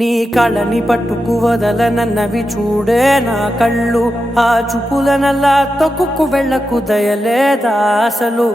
నీ కళ్ళని పట్టుకు వదలనన్నవి చూడే నా కళ్ళు, ఆ చూపులనల్లా తొక్కుకు వెళ్ళకు దయలేదా అసలు.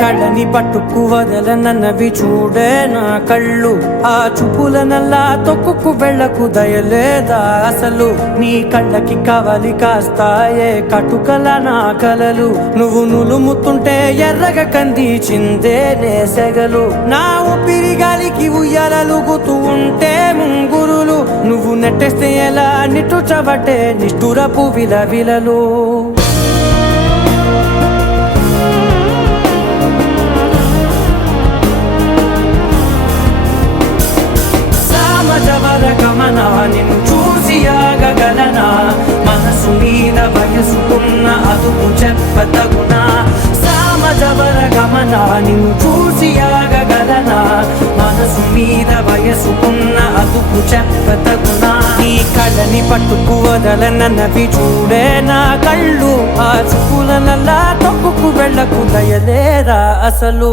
కళ్ళని పట్టుకు వదలనన్నవి చూడే నా కళ్ళు, ఆ చూపులనల్లా తొక్కుకు వెళ్ళకు దయలేదా అసలు. నీ కళ్ళకి కవలి కాస్తాయే కటుకల నా కలలు, నువ్వు నులుముతుంటే ఎర్రగ కందిచిందే నేసెగలు. నా ఊపిరి గాలికి ఉయ్యాలలుగుతూ ఉంటే ముంగురులు, నువ్వు నెట్టేస్తే ఎలా నిట్టుచబట్టే నిష్ఠురపు విలవిలలు. గమనా నిన్ను చూసి ఆగగలనా, మనసు మీద వయసుకున్న అదుపు చెప్పతగునా. సామజవర గమనా నిన్ను చూసి ఆగగలనా, మనసు మీద వయసుకున్న అదుపు చెప్పతగునా. నీ కళ్ళని పట్టుకు వదలనన్నవి చూడే నా కళ్ళు, ఆ చూపులనల్లా తొక్కుకు వెళ్ళకు దయలేరా అసలు.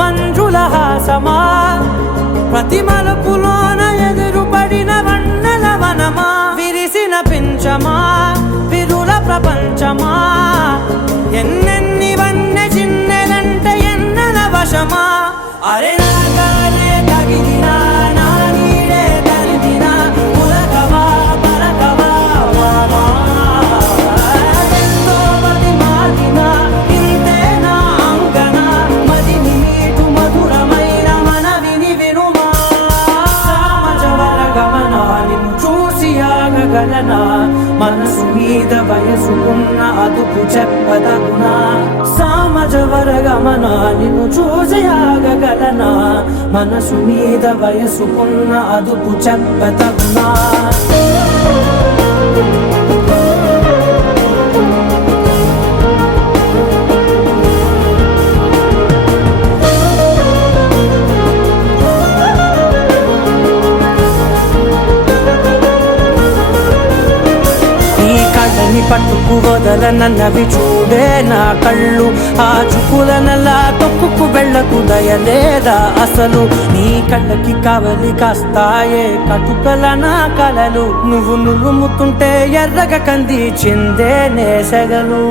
మంజుల హాసమా ప్రతి మలుపులోన ఎదురుపడిన వన్నెల వనమా, విరిసిన పించమా విరుల ప్రపంచమా, ఎన్నెన్ని వన్నె చిన్నెలంటే ఎన్నెల వశమా. అరే నాగానే తగిలినా నా నీడే తరిమినా, పులకవా పలకవా వామా, ఎంతో మది మాటినా ఇంతే నా అంగన, మదిని మీటు మధురమైన మనవిని వినుమా. సామజవర గమనా నిన్ను చూసి ఆగగలనా, మనసు మీద వయసుకున్న అదుపు చెప్పదగునా. సామజవర గమనా నిన్ను చూసి ఆగగలనా, మనసు మీద వయసుకున్న అదుపు చెప్పదగునా. పట్టుకు వదలనన్నవి చూడే నా కళ్ళు, ఆ చూపులనల్లా తొక్కుకు వెళ్ళకు దయలేదా అసలు. నీ కళ్ళకి కవలి కాస్తాయే కటుకల నా కలలు, నువ్వు నులుముతుంటే ఎర్రగ కందిచిందే నేసెగలు.